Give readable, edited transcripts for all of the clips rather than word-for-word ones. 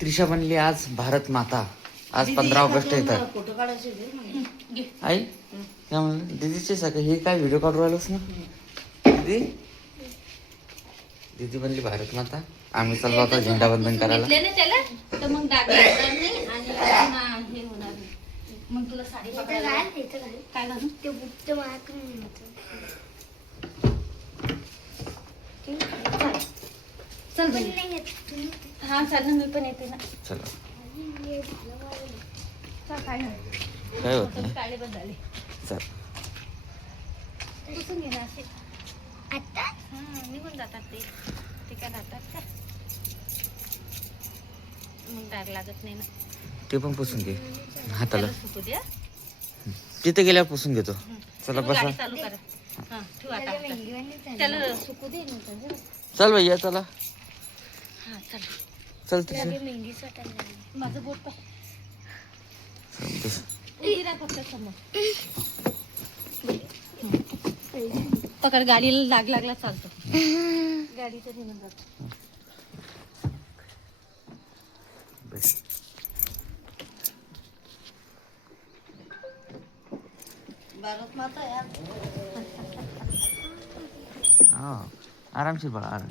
त्रिशा बनली आज भारत माता. आज 15 ऑगस्ट येतात. फोटो काढायचे आई काय म्हणलं दीदीचे सगळे हे काय व्हिडिओ काढू राहिलोस ना दीदी. दीदी बनली भारत माता. आम्ही चाललो होतो झेंडावंदन करायला. त्याला तर मग डाग लागणार नाही आणि हे होणार नाही. मग तुला साडी पकडायला काय घालू ते बुट्ट चल हा चाल ना मी पण येते ना. चला काय काय होत नाही. काळे बदलले चल पुसून घे ना असे आता निघून जातात ते काय राहतात का मग डाग लागत नाही ना. ते पण पुसून घे हाताला. त्याला सुकू द्या. तिथे गेल्यावर पुसून घेतो. चला बसा. गाडी चालू करा. हा ठेव आता त्याला सुकू दे ना. चल भैया चला. हा चल चल तिथे माझं बोट पाय बस. फक्त समोर पकड. गाडीला लाग लागला चालतो. गाडीचं निघून जातो. बस. भारत माता यार. हा आरामशीर बाळा आराम.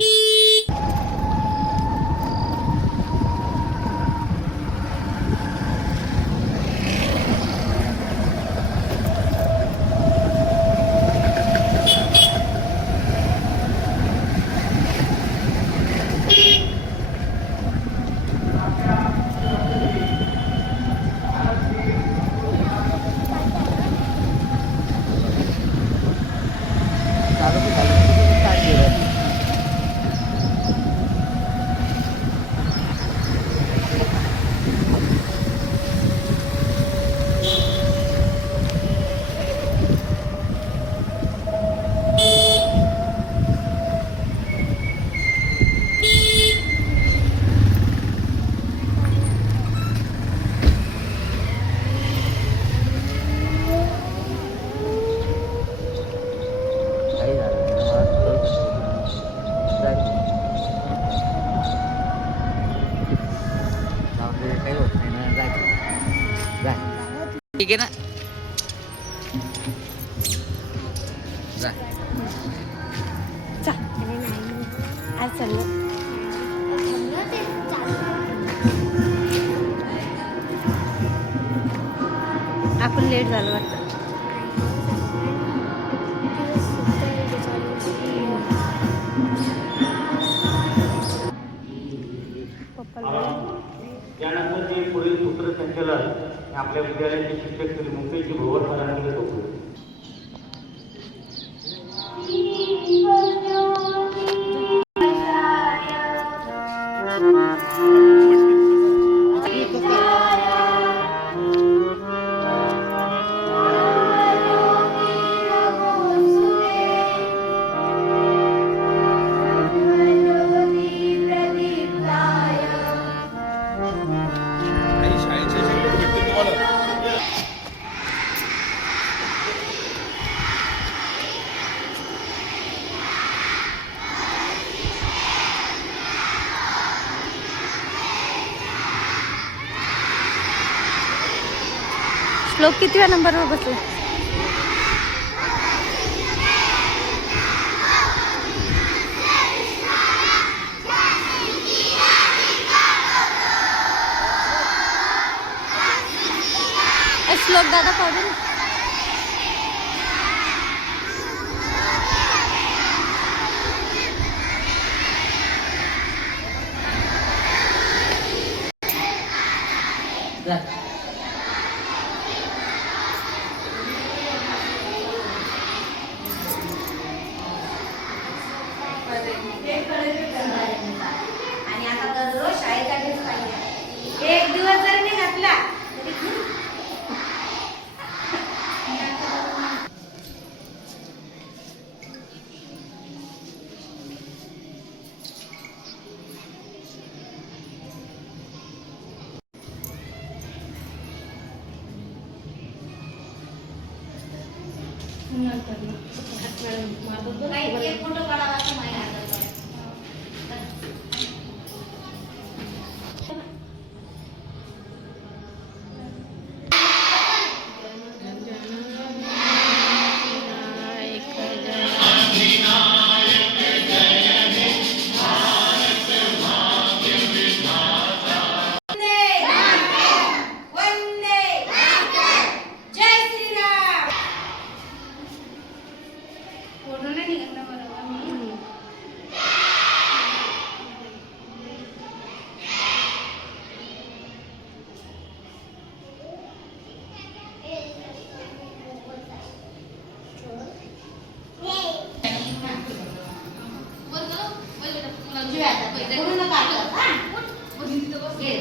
ठीक आहे ना. आज चाललो. आपण लेट झालं वाटतं. त्यानंतर जे पुढील सूत्रसंचालन आपल्या विद्यालयाचे शिक्षक श्री मुकेशजी भोवर सरांनी घेत होते. श्लोक कितव्या नंबरवर बसला. श्लोक दादा पाहू. आणि आता दररोज शाळेचा ड्रेस पाहिजे. एक दिवस जरी नाही घातला तरी एक फोटो काढावा असं माझ्या हातात. हातात घे. पुढे नका हातात, हा? घे.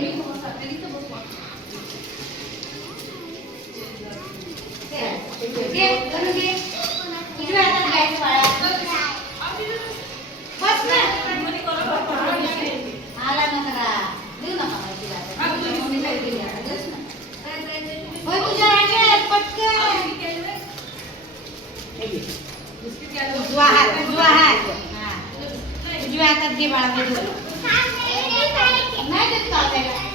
घे, धरून घे. उजव्या हातात घ्यायचं बाळा. बस ना. आला नका. देऊ नका माहिती आता. कोणी दिली आता, देऊच ना. होय, तुझ्या राजात, पटकन. उजवा हात, उजवा हात. हा. उजव्या हातात घे बाळा, उजवा. नाही देत चालायला.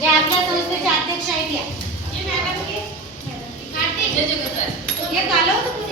हे आपल्या संस्थेचे अध्यक्ष आहेत या. हे कालवतं